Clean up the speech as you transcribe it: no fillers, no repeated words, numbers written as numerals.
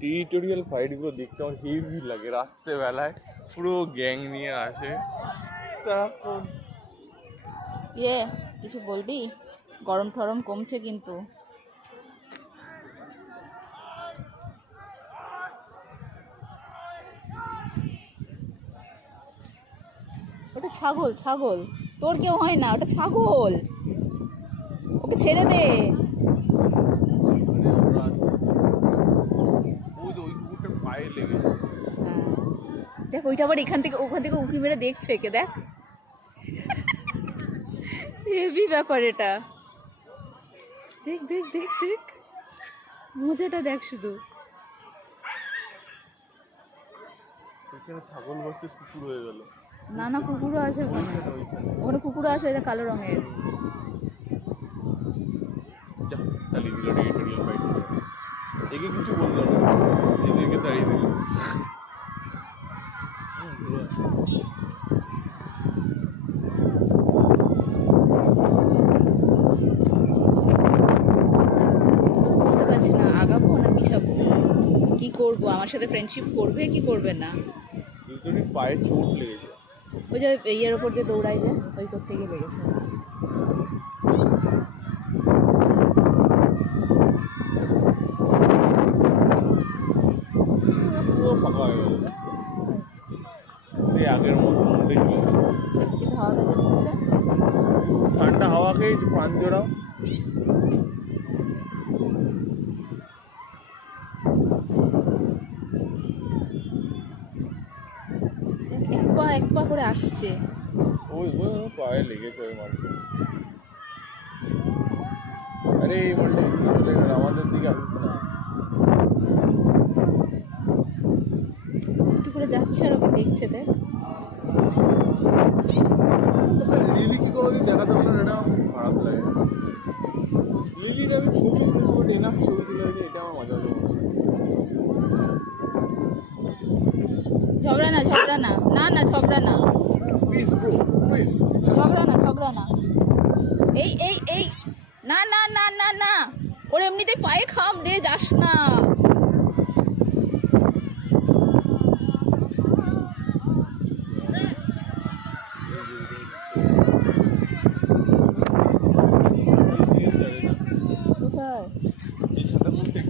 Territorial ফাইটগুলো দেখতে আমার heavy লাগে। রাত্রেবেলায় পুরো গ্যাং নিয়ে আসে। তারপর কিছু বলবি? গরম ঠরম কমছে কিন্তু। ওটা ছাগল, ছাগল। তোর কেউ হয় না, ওটা ছাগল। ওকে ছেড়ে দে। ওই কুকুরটার পায়ে লেগেছে। দেখ ওইটা আবার ওখান থেকে উঁকি মেরে দেখছে, কে দেখ। হেভি ব্যাপার এটা। দেখ দেখ দেখ দেখ, মজাটা দেখ শুধু। এখানে ছাগল ভার্সেস কুকুর হয়ে গেল। না না, কুকুরও আছে ওখানে। ওখানে কুকুরও আছে, এটা কালো রঙের। যা তাড়িয়ে দিল টেরিটোরিয়াল ফাইট। একে কিছু বললো না, এদেরকে তাড়িয়ে দিল। বুঝতে পারছি না আগাবো না পিছাবো, কি করবো? আমার সাথে ফ্রেন্ডশিপ করবে কি করবে না? দুজনের পায়ে চোট লেগেছে। ওই যে ইয়ের ওপর দিয়ে দৌড়াই যে, ওই করতে গিয়ে লেগেছে। পুরো ফাঁকা হয়ে গেল, সেই আগের মতো মধ্যে চলে গেল। কিন্তু হাওয়াটা যে দিচ্ছে, ঠান্ডা হাওয়া খেয়ে প্রাণ জোড়াও। এক পা করে আসছে। ওই পায়ে লেগেছে ওই মালটা। আরে এই মালটা এদিকে চলে গেল, আমাদের দিকে আসছে না। একটু করে যাচ্ছে আর ওকে দেখছে, দেখ। লিলি কি কোনোদিন দেখাতে পারলো না, এটা আমার খুব খারাপ লাগে। লিলির আমি ছবি তুলে এনাফ ছবি তুলে রেখে, এটা আমার মজা হলো। ঝগড়া না, ঝগড়া না, না না ঝগড়া না, প্লিজ ব্রো প্লিজ। ঝগড়া না, ঝগড়া না। এই এই এই, না না না না না, ওর এমনিতে পায়ে খাম রে, যাস না। কোথায়? এই সাঁতার পুল থেকে